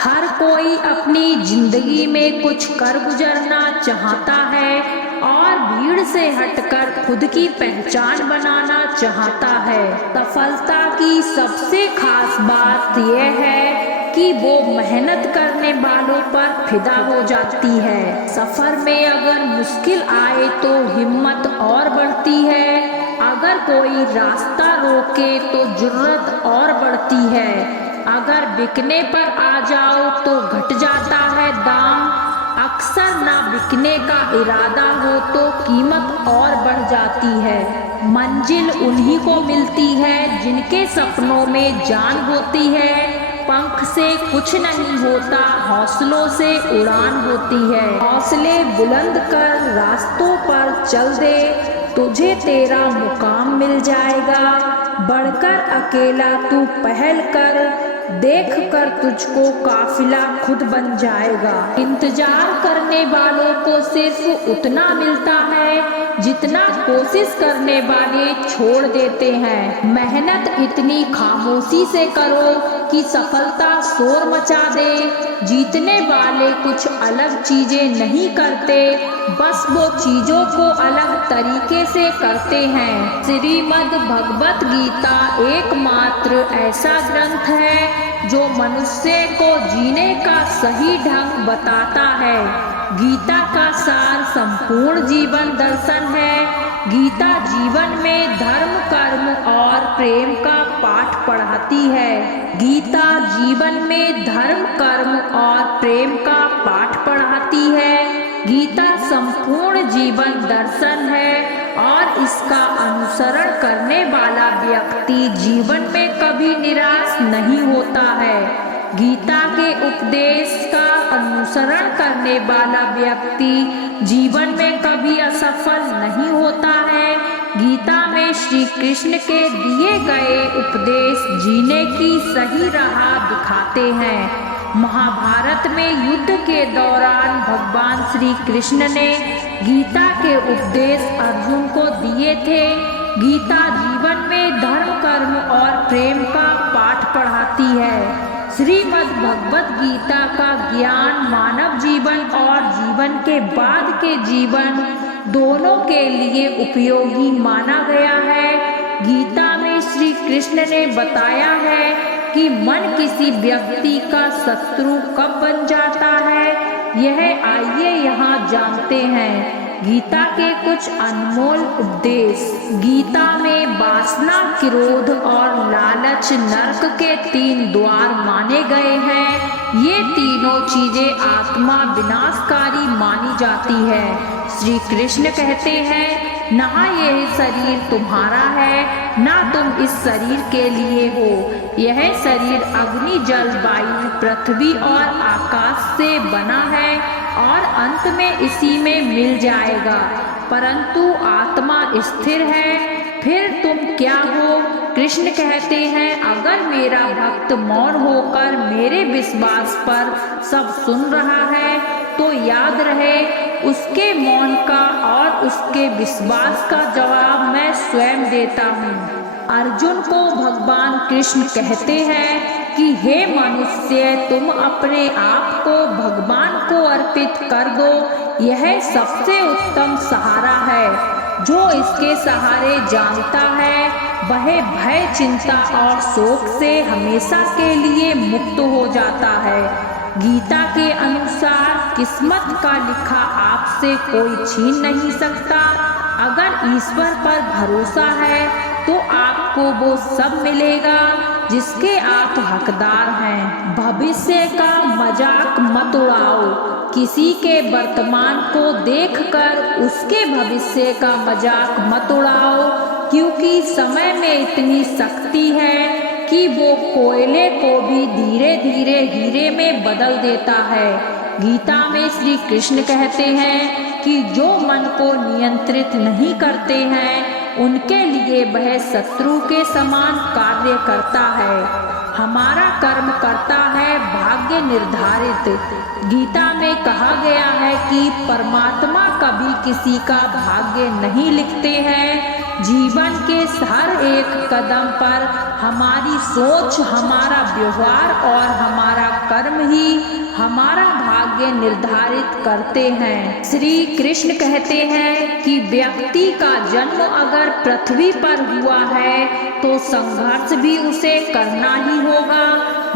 हर कोई अपनी जिंदगी में कुछ कर गुजरना चाहता है और भीड़ से हटकर खुद की पहचान बनाना चाहता है। सफलता की सबसे खास बात यह है कि वो मेहनत करने वालों पर फिदा हो जाती है। सफर में अगर मुश्किल आए तो हिम्मत और बढ़ती है, अगर कोई रास्ता रोके तो जुर्रत और बढ़ती है, अगर बिकने पर आ जाओ तो घट जाता है दाम, अक्सर ना बिकने का इरादा हो तो कीमत और बढ़ जाती है। मंजिल उन्हीं को मिलती है जिनके सपनों में जान होती है। पंख से कुछ नहीं होता, हौसलों से उड़ान होती है। हौसले बुलंद कर रास्तों पर चल दे, तुझे तेरा मुकाम मिल जाएगा। बढ़कर अकेला तू पहल कर, देख कर तुझको काफिला खुद बन जाएगा। इंतजार करने वालों को सिर्फ उतना मिलता है जितना कोशिश करने वाले छोड़ देते हैं। मेहनत इतनी खामोशी से करो कि सफलता शोर मचा दे। जीतने वाले कुछ अलग चीजें नहीं करते, बस वो चीजों को अलग तरीके से करते हैं। श्रीमद् भगवत गीता एकमात्र ऐसा ग्रंथ है जो मनुष्य को जीने का सही ढंग बताता है। गीता का सार संपूर्ण जीवन दर्शन है। गीता जीवन में धर्म, कर्म और प्रेम का पाठ पढ़ाती है। गीता जीवन में धर्म, कर्म और प्रेम का पाठ पढ़ाती है। गीता संपूर्ण जीवन दर्शन है और इसका अनुसरण करने वाला व्यक्ति जीवन में कभी निराश नहीं होता है। गीता के उपदेश का अनुसरण करने वाला व्यक्ति जीवन में कभी असफल नहीं होता है। गीता में श्री कृष्ण के दिए गए उपदेश जीने की सही राह दिखाते हैं। महाभारत में युद्ध के दौरान भगवान श्री कृष्ण ने गीता के उपदेश अर्जुन को दिए थे। गीता जीवन में धर्म, कर्म और प्रेम का पाठ पढ़ाती है। श्रीमद् भगवत गीता का ज्ञान मानव जीवन और जीवन के बाद के जीवन दोनों के लिए उपयोगी माना गया है। गीता में श्री कृष्ण ने बताया है कि मन किसी व्यक्ति का शत्रु कब बन जाता है। यह आइए यहाँ जानते हैं गीता के कुछ अनमोल उपदेश। गीता में वासना, क्रोध और लालच नरक के 3 द्वार माने गए हैं। ये तीनों चीजें आत्मा विनाशकारी मानी जाती है। श्री कृष्ण कहते हैं, ना यह शरीर तुम्हारा है, ना तुम इस शरीर के लिए हो। यह शरीर अग्नि, जल, वायु, पृथ्वी और आकाश से बना है और अंत में इसी में मिल जाएगा, परंतु आत्मा स्थिर है। फिर तुम क्या हो? कृष्ण कहते हैं, अगर मेरा भक्त मौन होकर मेरे विश्वास पर सब सुन रहा है तो याद रहे उसके मौन का और उसके विश्वास का जवाब मैं स्वयं देता हूँ। अर्जुन को भगवान कृष्ण कहते हैं कि हे मनुष्य, तुम अपने आप को भगवान को अर्पित कर दो। यह सबसे उत्तम सहारा है। जो इसके सहारे जानता है वह भय, चिंता और शोक से हमेशा के लिए मुक्त हो जाता है। गीता के अनुसार किस्मत का लिखा आपसे कोई छीन नहीं सकता। अगर ईश्वर पर भरोसा है तो आपको वो सब मिलेगा जिसके आप हकदार हैं। भविष्य का मजाक मत उड़ाओ। किसी के वर्तमान को देखकर उसके भविष्य का मजाक मत उड़ाओ, क्योंकि समय में इतनी शक्ति है कि वो कोयले को भी धीरे धीरे हीरे में बदल देता है। गीता में श्री कृष्ण कहते हैं कि जो मन को नियंत्रित नहीं करते हैं उनके लिए वह शत्रु के समान कार्य करता है। हमारा कर्म करता है भाग्य निर्धारित। गीता में कहा गया है कि परमात्मा कभी किसी का भाग्य नहीं लिखते हैं। जीवन के हर एक कदम पर हमारी सोच, हमारा व्यवहार और हमारा कर्म ही हमारा भाग्य निर्धारित करते हैं। श्री कृष्ण कहते हैं कि व्यक्ति का जन्म अगर पृथ्वी पर हुआ है तो संघर्ष भी उसे करना ही होगा।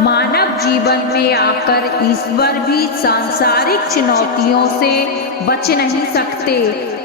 मानव जीवन में आकर ईश्वर भी सांसारिक चुनौतियों से बच नहीं सकते।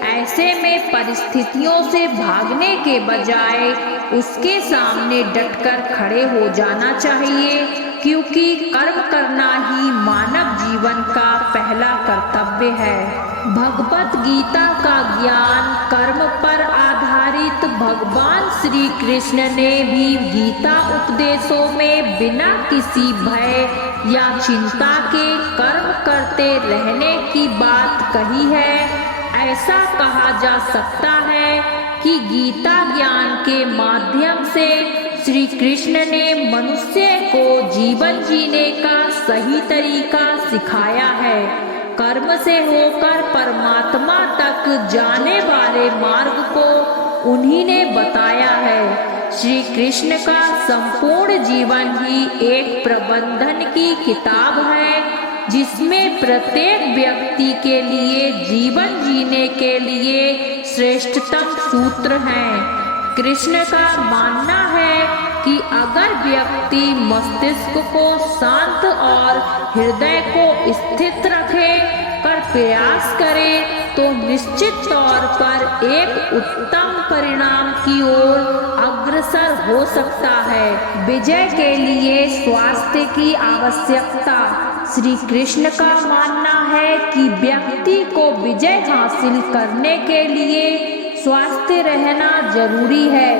ऐसे में परिस्थितियों से भागने के बजाय उसके सामने डटकर खड़े हो जाना चाहिए, क्योंकि कर्म करना ही मानव जीवन का पहला कर्तव्य है। भगवत गीता का ज्ञान कर्म पर आधारित भगवान श्री कृष्ण ने भी गीता उपदेशों में बिना किसी भय या चिंता के कर्म करते रहने की बात कही है। ऐसा कहा जा सकता है कि गीता ज्ञान के माध्यम से श्री कृष्ण ने मनुष्य को जीवन जीने का सही तरीका सिखाया है। कर्म से होकर परमात्मा तक जाने वाले मार्ग को उन्हीं ने बताया है। श्री कृष्ण का संपूर्ण जीवन ही एक प्रबंधन की किताब है, जिसमें प्रत्येक व्यक्ति के लिए जीवन जीने के लिए श्रेष्ठतम सूत्र हैं। कृष्ण का मानना है कि अगर व्यक्ति मस्तिष्क को शांत और हृदय को स्थित रखे कर प्रयास करे तो निश्चित तौर पर एक उत्तम परिणाम की ओर अग्रसर हो सकता है। विजय के लिए स्वास्थ्य की आवश्यकता। श्री कृष्ण का मानना है कि व्यक्ति को विजय हासिल करने के लिए स्वस्थ रहना जरूरी है,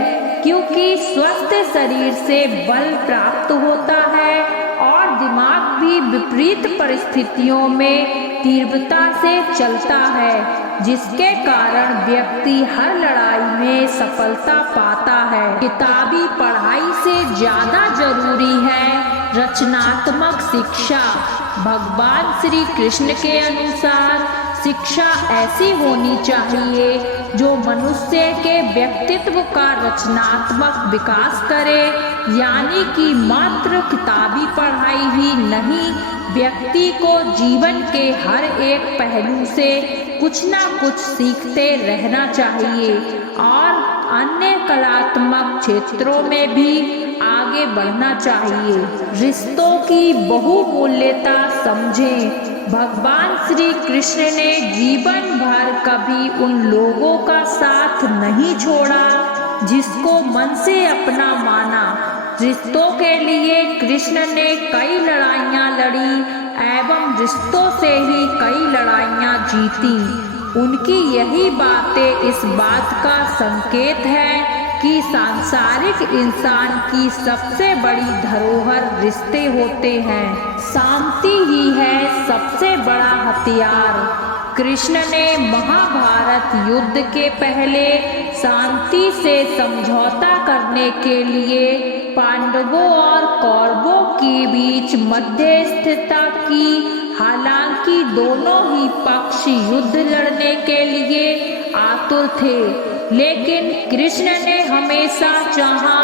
क्योंकि स्वस्थ शरीर से बल प्राप्त होता है और दिमाग भी विपरीत परिस्थितियों में तीव्रता से चलता है, जिसके कारण व्यक्ति हर लड़ाई में सफलता पाता है। किताबी पढ़ाई से ज्यादा जरूरी है रचनात्मक शिक्षा। भगवान श्री कृष्ण के अनुसार शिक्षा ऐसी होनी चाहिए जो मनुष्य के व्यक्तित्व का रचनात्मक विकास करे, यानी कि मात्र किताबी पढ़ाई ही नहीं, व्यक्ति को जीवन के हर एक पहलू से कुछ ना कुछ सीखते रहना चाहिए और अन्य कलात्मक क्षेत्रों में भी आगे बढ़ना चाहिए। रिश्तों की बहुमूल्यता समझें। भगवान श्री कृष्ण ने जीवन भर कभी उन लोगों का साथ नहीं छोड़ा जिसको मन से अपना माना। रिश्तों के लिए कृष्ण ने कई लड़ाइयाँ लड़ी एवं रिश्तों से ही कई लड़ाइयाँ जीती। उनकी यही बातें इस बात का संकेत है कि सांसारिक इंसान की सबसे बड़ी धरोहर रिश्ते होते हैं। शांति ही है सबसे बड़ा हथियार। कृष्ण ने महाभारत युद्ध के पहले शांति से समझौता करने के लिए पांडवों और कौरवों के बीच मध्यस्थता की। हालांकि दोनों ही पक्ष युद्ध लड़ने के लिए आतुर थे, लेकिन कृष्ण ने हमेशा चाहा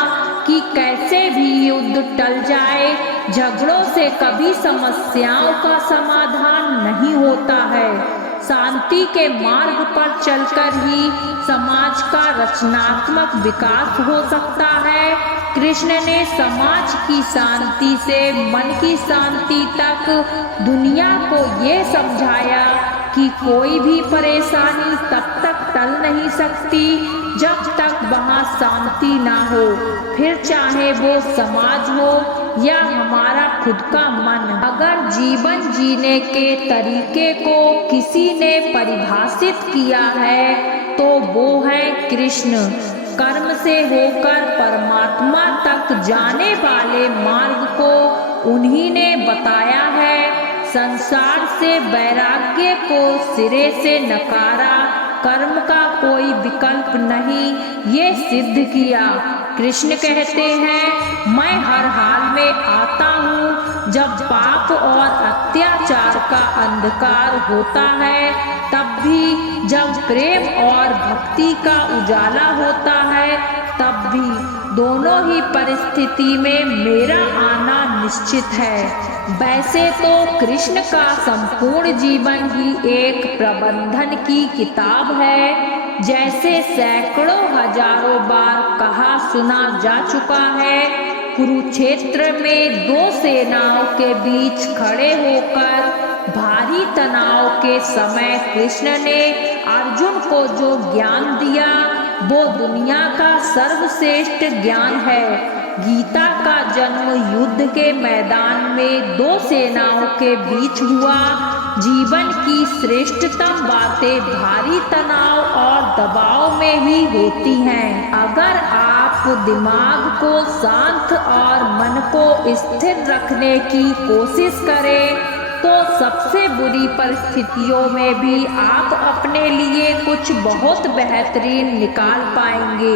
कि कैसे भी युद्ध टल जाए। झगड़ों से कभी समस्याओं का समाधान नहीं होता है। शांति के मार्ग पर चलकर ही समाज का रचनात्मक विकास हो सकता है। कृष्ण ने समाज की शांति से मन की शांति तक दुनिया को ये समझाया कि कोई भी परेशानी तब तक टल नहीं सकती जब तक वहाँ शांति ना हो, फिर चाहे वो समाज हो या हमारा खुद का मन। अगर जीवन जीने के तरीके को किसी ने परिभाषित किया है तो वो है कृष्ण। कर्म से होकर परमात्मा तक जाने वाले मार्ग को उन्हीं ने बताया है। संसार से वैराग्य को सिरे से नकारा, कर्म का कोई विकल्प नहीं, ये सिद्ध किया। कृष्ण कहते हैं, मैं हर हाल में आता हूँ। जब पाप और अत्याचार का अंधकार होता है तब भी, जब प्रेम और भक्ति का उजाला होता है तब भी, दोनों ही परिस्थिति में मेरा आना निश्चित है। वैसे तो कृष्ण का संपूर्ण जीवन ही एक प्रबंधन की किताब है। जैसे सैकड़ों हजारों बार कहा सुना जा चुका है, कुरुक्षेत्र में दो सेनाओं के बीच खड़े होकर भारी तनाव के समय कृष्ण ने अर्जुन को जो ज्ञान दिया वो दुनिया का सर्वश्रेष्ठ ज्ञान है। गीता का जन्म युद्ध के मैदान में दो सेनाओं के बीच हुआ। जीवन की श्रेष्ठतम बातें भारी तनाव और दबाव में ही होती हैं। अगर आप दिमाग को शांत और मन को स्थिर रखने की कोशिश करें तो सबसे बुरी परिस्थितियों में भी आप अपने लिए कुछ बहुत बेहतरीन निकाल पाएंगे।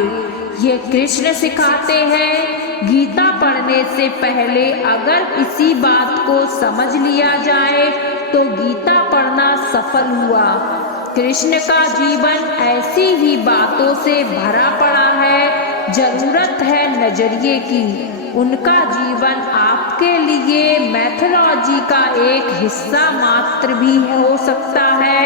ये कृष्ण सिखाते हैं। गीता पढ़ने से पहले अगर इसी बात को समझ लिया जाए तो गीता पढ़ना सफल हुआ। कृष्ण का जीवन ऐसी ही बातों से भरा पड़ा है। जरूरत है नजरिए की। उनका जीवन आपके लिए मैथोलॉजी का एक हिस्सा मात्र भी हो सकता है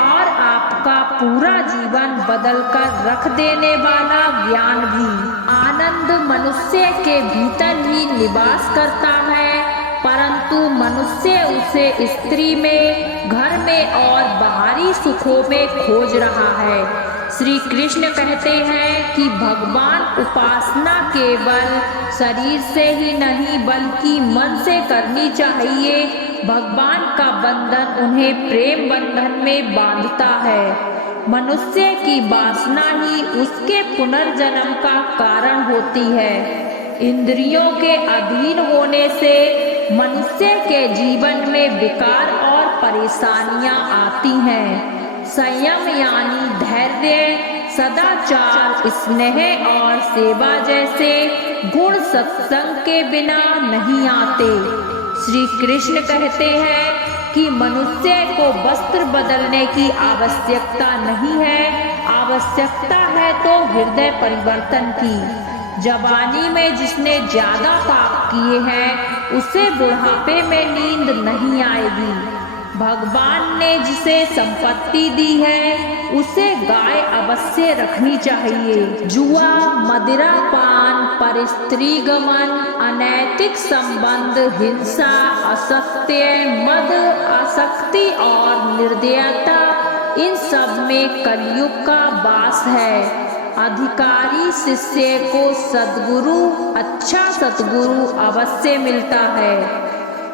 और आपका पूरा जीवन बदलकर रख देने वाला ज्ञान भी। आनंद मनुष्य के भीतर ही निवास करता है, परंतु मनुष्य उसे स्त्री में, घर में और बाहरी सुखों में खोज रहा है। श्री कृष्ण कहते हैं कि भगवान उपासना केवल शरीर से ही नहीं बल्कि मन से करनी चाहिए। भगवान का बंधन उन्हें प्रेम बंधन में बांधता है। मनुष्य की वासना ही उसके पुनर्जन्म का कारण होती है। इंद्रियों के अधीन होने से मनुष्य के जीवन में विकार और परेशानियां आती हैं। संयम यानी धैर्य, सदाचार, स्नेह और सेवा जैसे गुण सत्संग के बिना नहीं आते। श्री कृष्ण कहते हैं कि मनुष्य को वस्त्र बदलने की आवश्यकता नहीं है, आवश्यकता है तो हृदय परिवर्तन की। जवानी में जिसने ज्यादा पाप किए हैं उसे बुढ़ापे में नींद नहीं आएगी। भगवान ने जिसे संपत्ति दी है उसे गाय अवश्य रखनी चाहिए। जुआ, मदिरा पान, परस्त्री गमन, अनैतिक संबंध, हिंसा, असत्य, मद, आसक्ति और निर्दयता, इन सब में कलयुग का वास है। अधिकारी शिष्य को सद्गुरु, अच्छा सद्गुरु अवश्य मिलता है।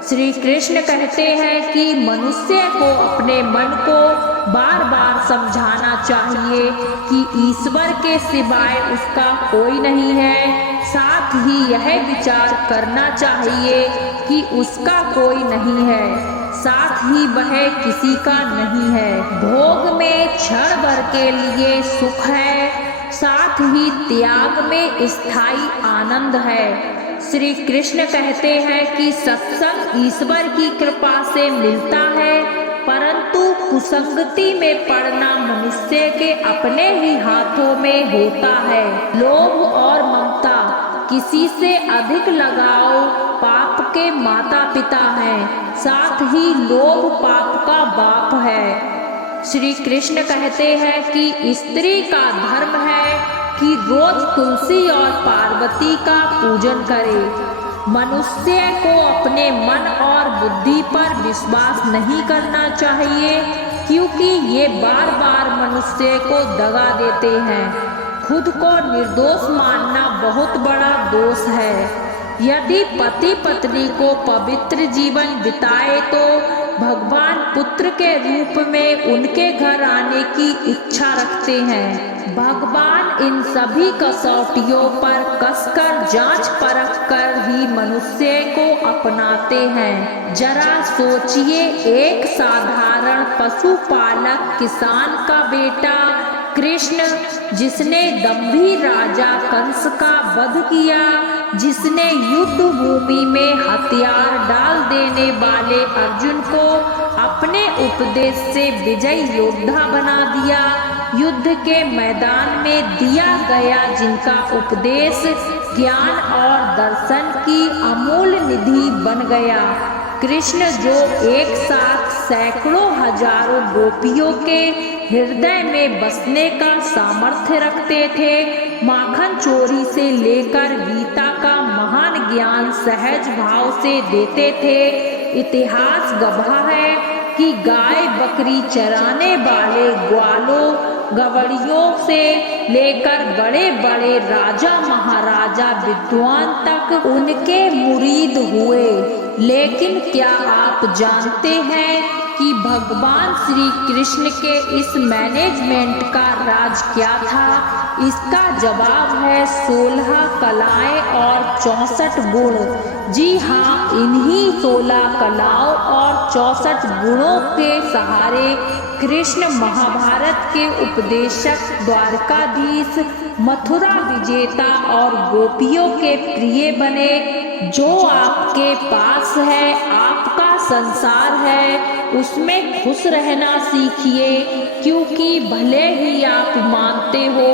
श्री कृष्ण कहते हैं कि मनुष्य को अपने मन को बार बार समझाना चाहिए कि ईश्वर के सिवाय उसका कोई नहीं है। साथ ही यह विचार करना चाहिए कि उसका कोई नहीं है, साथ ही वह किसी का नहीं है। भोग में क्षण भर के लिए सुख है, साथ ही त्याग में स्थायी आनंद है। श्री कृष्ण कहते हैं कि सत्संग ईश्वर की कृपा से मिलता है, परंतु कुसंगति में पड़ना मनुष्य के अपने ही हाथों में होता है। लोभ और ममता, किसी से अधिक लगाव पाप के माता पिता हैं, साथ ही लोभ पाप का बाप है। श्री कृष्ण कहते हैं कि स्त्री का धर्म है कि रोज तुलसी और पार्वती का पूजन करे। मनुष्य को अपने मन और बुद्धि पर विश्वास नहीं करना चाहिए, क्योंकि ये बार बार मनुष्य को दगा देते हैं। खुद को निर्दोष मानना बहुत बड़ा दोष है। यदि पति पत्नी को पवित्र जीवन बिताए तो भगवान पुत्र के रूप में उनके घर आने की इच्छा रखते हैं। भगवान इन सभी कसौटियों पर कसकर जांच परख कर ही मनुष्य को अपनाते हैं। जरा सोचिए, एक साधारण पशुपालक किसान का बेटा कृष्ण, जिसने दंभी राजा कंस का वध किया, जिसने युद्ध भूमि में हथियार डाल देने वाले अर्जुन को अपने उपदेश से विजयी योद्धा बना दिया, युद्ध के मैदान में दिया गया जिनका उपदेश ज्ञान और दर्शन की अमूल निधि बन गया, कृष्ण जो एक साथ सैकड़ों हजारों गोपियों के हृदय में बसने का सामर्थ्य रखते थे, माखन चोरी से लेकर गीता का महान ज्ञान सहज भाव से देते थे। इतिहास गवाह है कि गाय बकरी चराने वाले ग्वालों गवड़ियों से लेकर बड़े बड़े राजा महाराजा विद्वान तक उनके मुरीद हुए। लेकिन क्या आप जानते हैं कि भगवान श्री कृष्ण के इस मैनेजमेंट का राज क्या था? इसका जवाब है 16 कलाएं और 64 गुण। जी हाँ, इन्हीं 16 कलाओं और 64 गुणों के सहारे कृष्ण महाभारत के उपदेशक, द्वारकाधीश, मथुरा विजेता और गोपियों के प्रिय बने। जो आपके पास है, आपका संसार है, उसमें खुश रहना सीखिए, क्योंकि भले ही आप मानते हो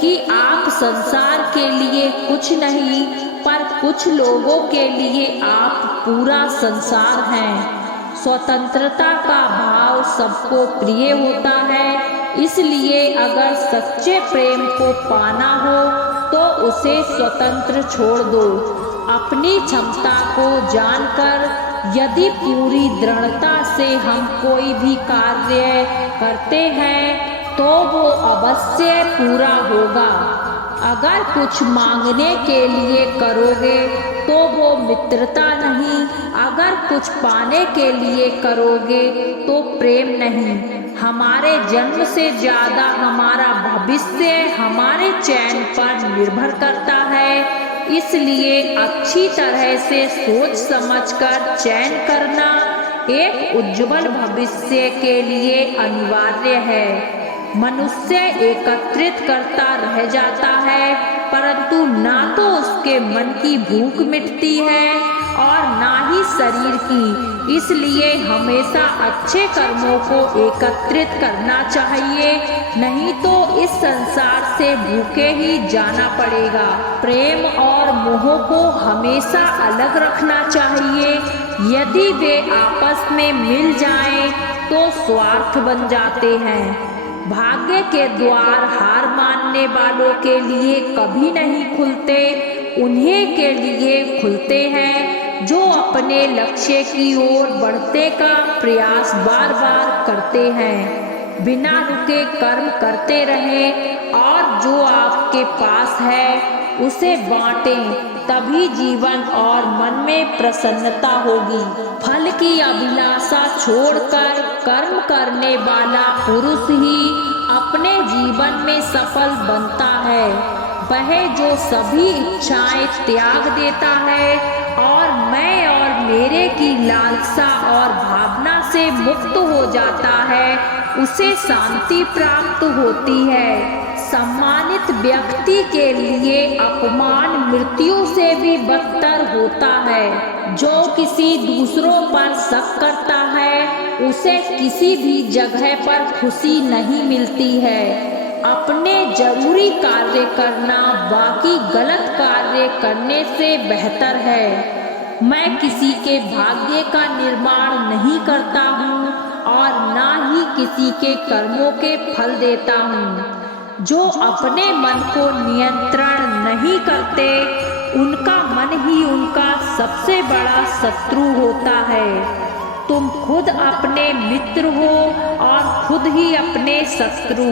कि आप संसार के लिए कुछ नहीं, पर कुछ लोगों के लिए आप पूरा संसार हैं। स्वतंत्रता का भाव सबको प्रिय होता है, इसलिए अगर सच्चे प्रेम को पाना हो तो उसे स्वतंत्र छोड़ दो। अपनी क्षमता को जानकर यदि पूरी दृढ़ता से हम कोई भी कार्य करते हैं तो वो अवश्य पूरा होगा। अगर कुछ मांगने के लिए करोगे तो वो मित्रता नहीं, अगर कुछ पाने के लिए करोगे तो प्रेम नहीं। हमारे जन्म से ज्यादा हमारा भविष्य हमारे चैन पर निर्भर करता है, इसलिए अच्छी तरह से सोच समझकर चयन करना एक उज्जवल भविष्य के लिए अनिवार्य है। मनुष्य एकत्रित करता रह जाता है, परंतु ना तो उसके मन की भूख मिटती है और ना ही शरीर की, इसलिए हमेशा अच्छे कर्मों को एकत्रित करना चाहिए, नहीं तो इस संसार से भूखे ही जाना पड़ेगा। प्रेम और मोह को हमेशा अलग रखना चाहिए, यदि वे आपस में मिल जाएं तो स्वार्थ बन जाते हैं। भाग्य के द्वार हार मानने वालों के लिए कभी नहीं खुलते, उन्हीं के लिए खुलते हैं जो अपने लक्ष्य की ओर बढ़ने का प्रयास बार बार करते हैं। बिना रुके कर्म करते रहें और जो आपके पास है उसे बांटें, तभी जीवन और मन में प्रसन्नता होगी। फल की अभिलाषा छोड़कर कर्म करने वाला पुरुष ही अपने जीवन में सफल बनता है। वह जो सभी इच्छाएं त्याग देता है और मैं और मेरे की लालसा और भावना से मुक्त हो जाता है, उसे शांति प्राप्त होती है। सम्मानित व्यक्ति के लिए अपमान मृत्यु से भी बदतर होता है। जो किसी दूसरों पर शक करता है उसे किसी भी जगह पर खुशी नहीं मिलती है। अपने जरूरी कार्य करना बाकी गलत कार्य करने से बेहतर है। मैं किसी के भाग्य का निर्माण नहीं करता हूँ और ना ही किसी के कर्मों के फल देता हूँ। जो अपने मन को नियंत्रण नहीं करते, उनका मन ही उनका सबसे बड़ा शत्रु होता है। तुम खुद अपने मित्र हो और खुद ही अपने शत्रु।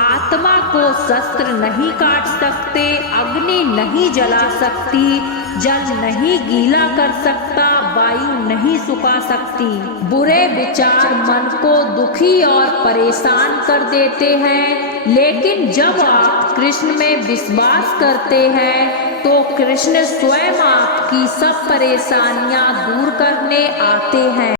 आत्मा को शस्त्र नहीं काट सकते, अग्नि नहीं जला सकती, जल नहीं गीला कर सकता, वायु नहीं सुखा सकती। बुरे विचार मन को दुखी और परेशान कर देते हैं, लेकिन जब आप कृष्ण में विश्वास करते हैं तो कृष्ण स्वयं आपकी सब परेशानियां दूर करने आते हैं।